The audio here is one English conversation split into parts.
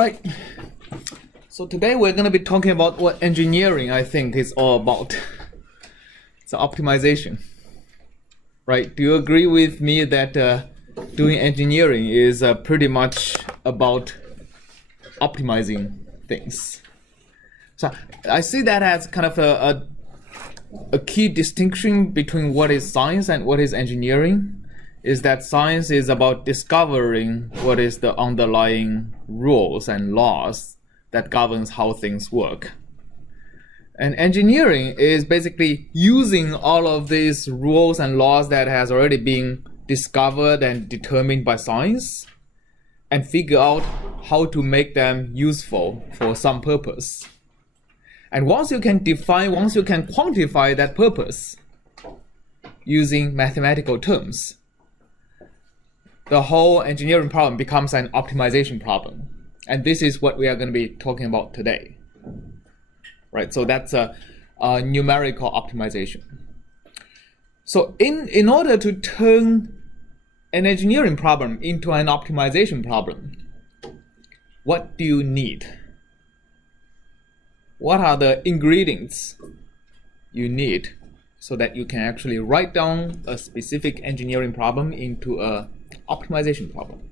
right. So today we're going to be talking about what engineering, I think, is all about. It's optimization. Right? Do you agree with me that doing engineering is pretty much about optimizing things? So I see that as kind of a key distinction between what is science and what is engineering, is that science is about discovering what is the underlying rules and laws that governs how things work. And engineering is basically using all of these rules and laws that has already been discovered and determined by science and figure out how to make them useful for some purpose. And once you can quantify that purpose using mathematical terms, the whole engineering problem becomes an optimization problem. And this is what we are going to be talking about today. Right, so that's a numerical optimization. So in order to turn an engineering problem into an optimization problem, what do you need? What are the ingredients you need so that you can actually write down a specific engineering problem into an optimization problem?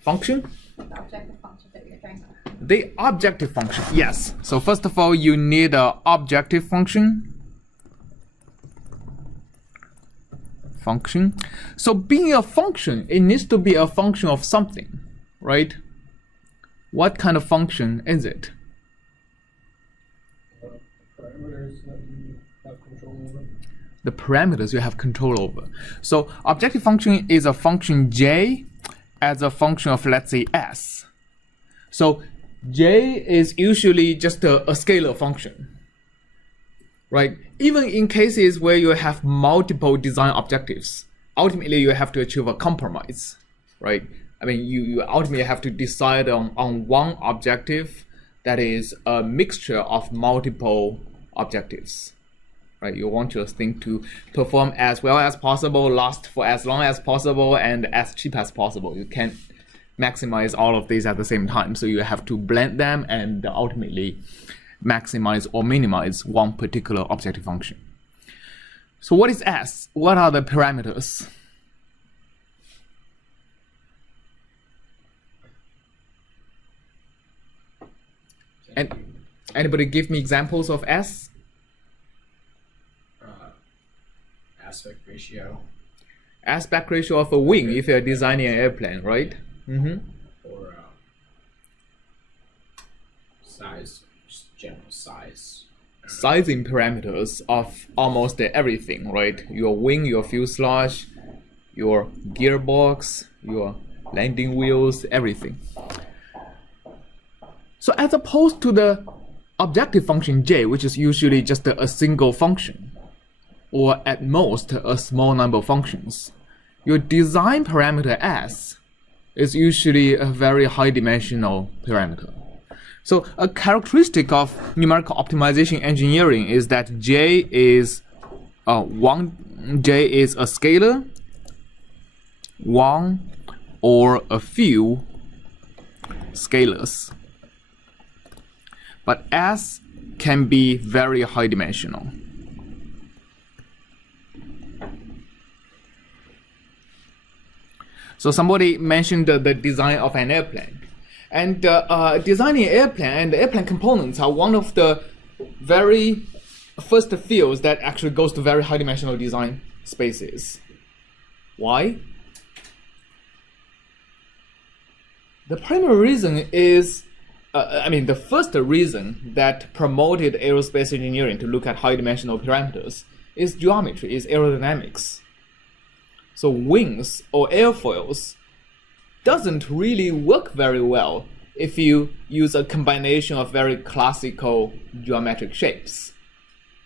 Function? The objective function that you're trying to. The objective function, yes. So first of all, you need an objective function. So being a function, it needs to be a function of something, right? What kind of function is it? Parameters that you have control over. The parameters you have control over. So objective function is a function j as a function of, let's say, s. So j is usually just a scalar function, right? Even in cases where you have multiple design objectives, ultimately you have to achieve a compromise, right? I mean, you ultimately have to decide on one objective that is a mixture of multiple objectives, right? You want your thing to perform as well as possible, last for as long as possible, and as cheap as possible. You can't maximize all of these at the same time, so you have to blend them and ultimately maximize or minimize one particular objective function. So what is S? What are the parameters? And anybody give me examples of S? Aspect ratio. Aspect ratio of a wing if you're designing an airplane, right? Or size, just general size. Sizing parameters of almost everything, right? Your wing, your fuselage, your gearbox, your landing wheels, everything. So as opposed to the objective function j, which is usually just a single function, or at most a small number of functions, your design parameter s is usually a very high dimensional parameter. So a characteristic of numerical optimization engineering is that j is a scalar, one or a few scalars. But s can be very high dimensional. So somebody mentioned the design of an airplane. And designing an airplane and the airplane components are one of the very first fields that actually goes to very high dimensional design spaces. Why? The primary reason is, the first reason that promoted aerospace engineering to look at high dimensional parameters is geometry, is aerodynamics. So wings or airfoils doesn't really work very well if you use a combination of very classical geometric shapes.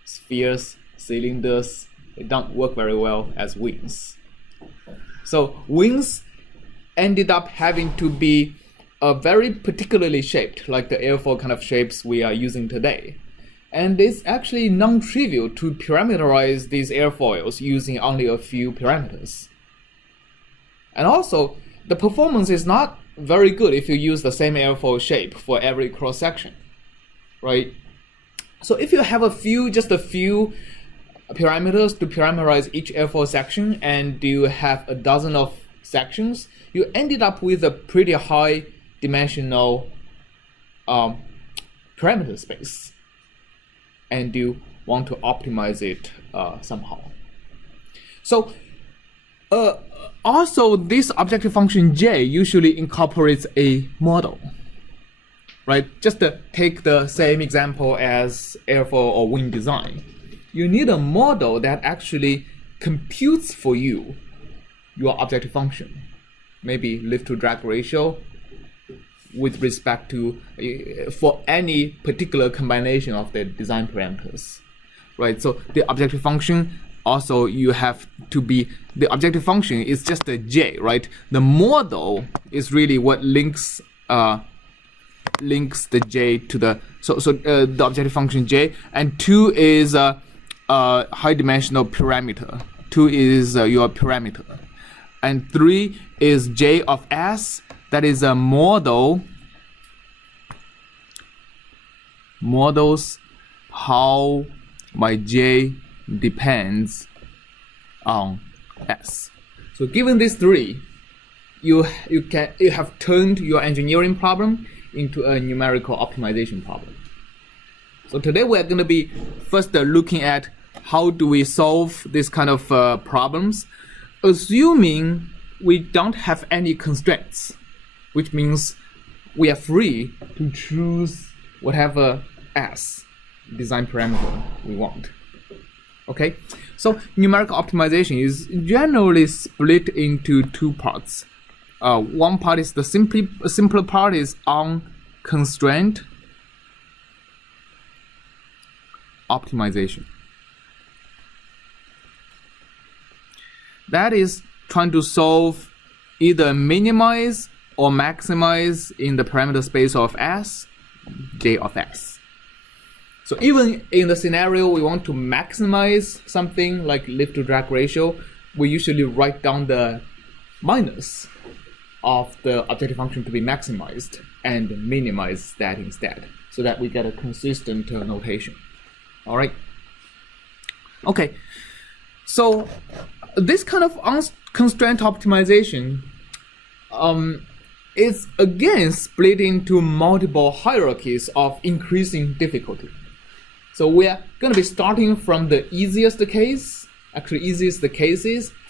Spheres, cylinders, they don't work very well as wings. So wings ended up having to be very particularly shaped, like the airfoil kind of shapes we are using today. And it's actually non-trivial to parameterize these airfoils using only a few parameters. And also, the performance is not very good if you use the same airfoil shape for every cross section, right? So if you have just a few parameters to parameterize each airfoil section, and you have a dozen of sections, you ended up with a pretty high dimensional parameter space, and you want to optimize it somehow. So also, this objective function J usually incorporates a model, right? Just to take the same example as airfoil or wing design. You need a model that actually computes for you your objective function, maybe lift to drag ratio with respect to for any particular combination of the design parameters, right? So the objective function also you have to be, the objective function is just a J, right? The model is really what links the J to the, the objective function J, and 2 is a high dimensional parameter. 2 is your parameter. And 3 is J of S, that is a models how my J depends on S. So given these 3, you have turned your engineering problem into a numerical optimization problem. So today we're going to be first looking at how do we solve this kind of problems, assuming we don't have any constraints, which means we are free to choose whatever S design parameter we want. Okay, so numerical optimization is generally split into 2 parts. One part is the simpler part is unconstrained optimization. That is trying to solve either minimize or maximize in the parameter space of S, J of S. So even in the scenario we want to maximize something like lift to drag ratio, we usually write down the minus of the objective function to be maximized and minimize that instead, so that we get a consistent notation. All right. Okay. So this kind of unconstrained optimization is again split into multiple hierarchies of increasing difficulty. So we are going to be starting from the easiest cases,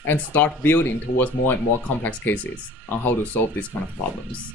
and start building towards more and more complex cases on how to solve these kind of problems.